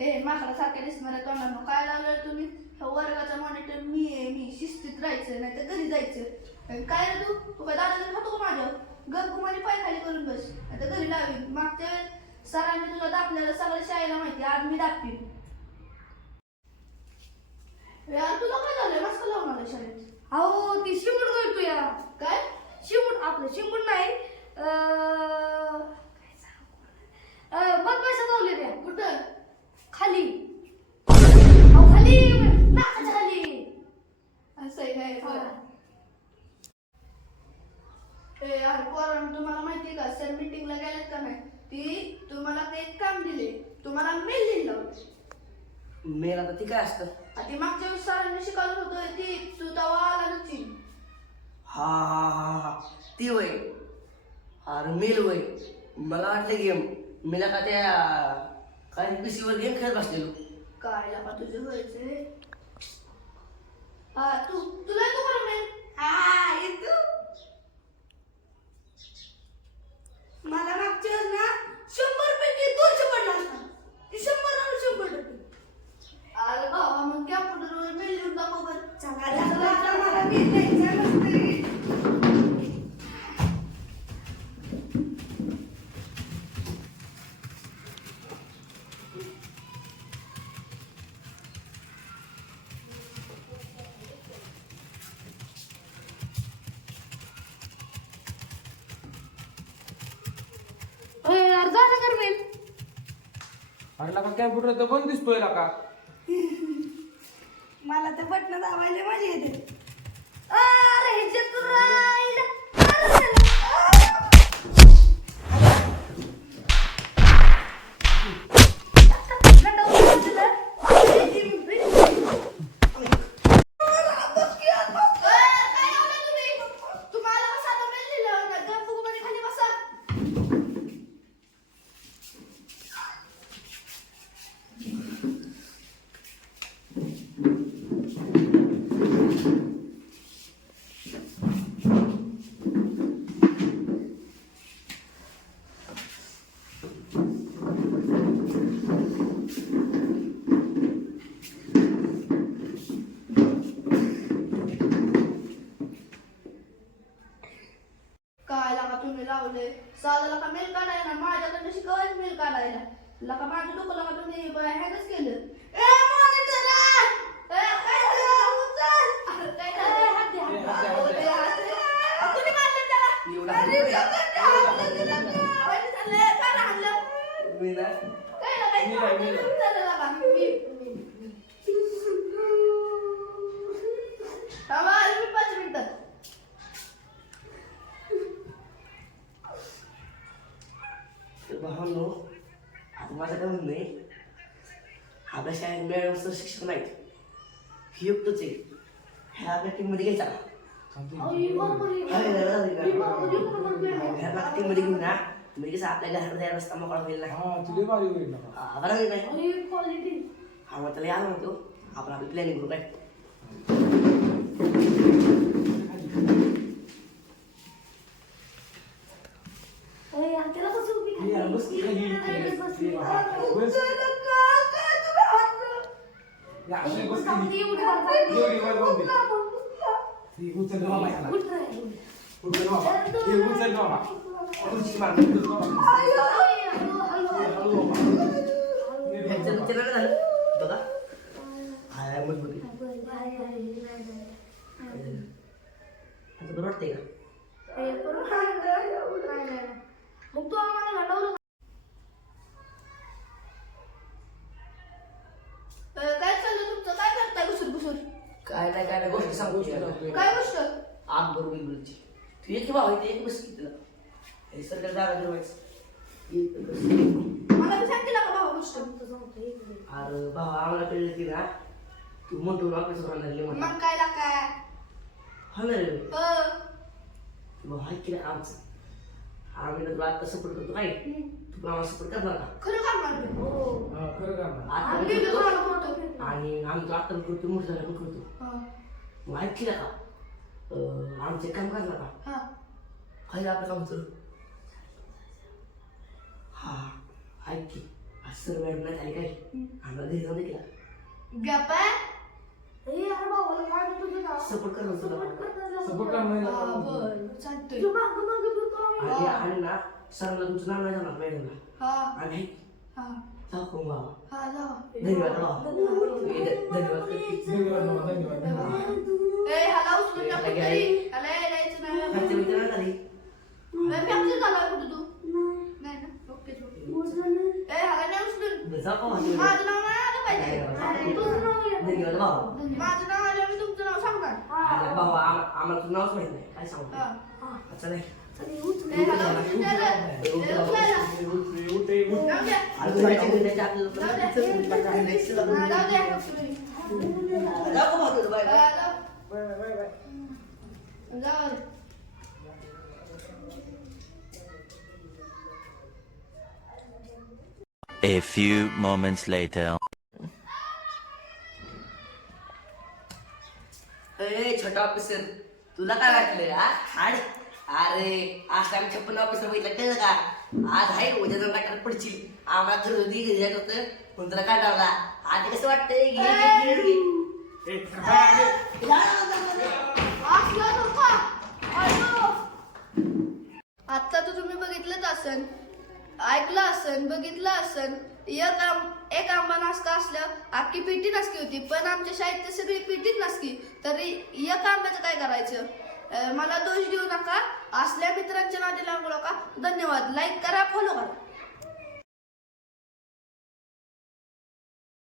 ए माकडा सारख्या दिसणाऱ्या तोंडानं काय लागलं तुम्ही? वर्गाचा मॉनिटर मी आहे मी शिस्तीत राहायचं नाही तर घरी जायचं आणि काय रे तू? तू काय दादा खातो का माझ्या गप माझी पाय खाली करून बस. आता घरी लावीन. मागच्या वेळेस सरांनी तुला दाखलेलं सगळं शाळेला माहिती आज मी दाखवीन. यार तुला काय झालं मस्त आलं शाळेत. अहो ती शिमूट करतो या काय? शिमूट आपलं शिमूट नाही अं, काय सांगू? अं, बघ पैसा लावले त्या कुठं खाली अहो खाली नाकाच्या खाली असं आहे काय बरं. ए यार पोरांनो तुम्हाला माहिती का सर मीटिंगला गेलेत का नाही ती तुम्हाला एक काम दिले तुम्हाला मेल लिहिलं मेल आता ती काय असतं? आधी मागच्या वेळेस सरांनी शिकवलं होतं ती तू तवा आला नसशील हा हा हा हा. ती वय. अरे मेल वय. मला वाटलं गेम मेला का त्या काय पीसीवर गेम खेळत बसलेलो. काय लागा तुझं व्हायचंय हा तू तुला येतो का मेल हा येतो. मला मागच्या वेळेस ना शंभर पैकी दोनशे पडला असता ती शंभर आणि शंभर टक्के अरे बाबा मग कॅम्प्युटरवर मेल लिहून दाखव बरं चांगला लागला आता मला मी द्यायचा नसते यार जा ना कर मेल अरे लका कॅम्प्युटर तर बंद दिसतोय लका. मला तर बटन दाबायला मजा येते. अरे ह्याच्यात राहिलं. तुम्ही लावले. साधा लका मेल काढायला माझ्याकडनं शिकवायच मेल काढायला लका माझं डोकं लका तुम्ही हँगच केलं. ए मॉनिटर ए काय झालं? उचल! काय झालं? हात द्या, हात द्या. मारलं त्याला. अरे, झालं? ना नाही, नाही. झालं? मी- मी- थांबा, आले मी पाच मिनिटात तर भावांनो आता माझं काय म्हणणं आहे आपल्या शाळेत मॅडमचं शिक्षक नाहीत ही एकटंच आहे ह्या आपल्या टीममध्ये घ्यायचा का? अहो, ही बरोबर आहे. हाय, हाय, हाय, हाय. ही बरोबर, ही बरोबर आहे. ह्या आपल्या टीममध्ये घेऊन ना म्हणजे कसं आपल्या घरात जायला रस्ता मोकळा होईल ना हा तुले भारी होईल लका हा, बरं आहे नाही अहो, ही quality. हा मग त्याला यायला म्हणतो आपण आपली प्लॅनिंग करू काय अरे यार, त्याला कसं उभी ये यार, बस की खाली. खाली बसली. ये बाबा, अरे, बस. उचल का? काय तुम्ही हाणलं? या, अशी बस जाऊ की. दे, एवढी वर. उचला उचला. ही उचल ना बाबा याला. उचल बाबा. हे उचल ना बाबा. उचल बाबा. हे आयो. हळू बाबा. नीट बाबा. बघा वाटतंय का. मग तू आम्हाला घडवलं अ, काय चाललं तुमचं काय करताय घुसूर घुसूर काय नाही काय नाही गोष्ट. काय गोष्ट? आग बरोबर बिलची तू एक भाव आहे एक बस की तुला हे सरकार जागा जेवायचं एक बस. मला बी सांगितलं का भावा गोष्ट. अरे भावा आम्हाला कळलं की ना तू म्हणतो ऑफिस म्हणा मग काय काय? हा ना रे. हो. मग हाय की नाही आमचं? आम्ही ना तुला आता सपोर्ट करतो. काय तू पण आम्हाला सपोर्ट करणार का? खरं हो. हा, का आम्ही पण करतो तुम्हाला. आणि आम्ही तो आता पण करतो मोठं करतो. हा. ऐकलं का? अं, आमचे काम करणार का? हा. फायदा आपलं काम तर हा ऐक की आज सर मॅडम नाही आली काय? आम्हाला घरी जाऊन गप्प. सपोर्ट सपोर्ट कर हा. आणि आणि ना सरांना तुमचं नाव नाही जाणार मॅडमला. हा, आणि हा, हा. धन्यवाद धन्यवाद धन्यवाद आम्हाला तुझं नावच माहीत नाही. काय हा. चल, आपल्याला A few moments later. ए छोटा ऑफिसर तुला काय वाटलं हा? खाड अरे आज आम्ही छप्पन ऑफिसर बघितलं कळलं का? आज आहे उद्या जर नाटकात पडशील. आम्हाला घर होती घरी होतं. पण तुला काढावला आता कसं वाटतंय? असन ऐकलं असन बघितलं असन एक आम एक आंबा नासका असलं अख्खी पिटी नसकी होती पण आमच्या शाळेत तर सगळी पिटीच नसकी तरी एक आंब्याचं काय करायचं? मला दोष देऊ नका. असल्या मित्रांच्या नादी लागू नका. धन्यवाद. लाईक करा फॉलो करा.